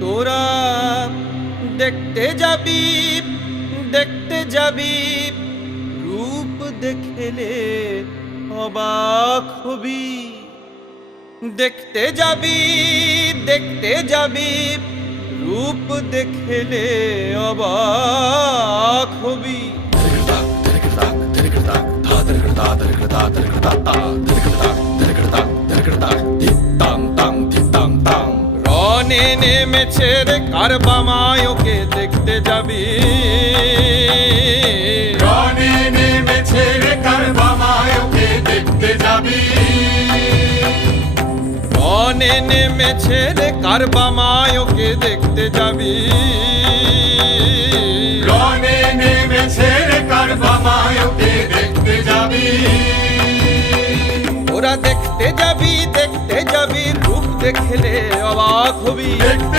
তোরা দেখতে যাবি রূপ দেখলে অবাক হবি। দেখতে যাবি রূপ দেখলে অবাক হবি। রনে নেমেছে রে কারবামায়, ওকে দেখতে যাবি। রনে নেমেছে রে কারবামায়, ওকে দেখতে যাবি। রনে নেমেছে রে কারবামায়, ওকে দেখতে যাবি। রনে নেমেছে রে কারবামায়, ওকে দেখতে যাবি। ওরা দেখতে যাবি রূপ দেখলে অবাক হবি। দেখতে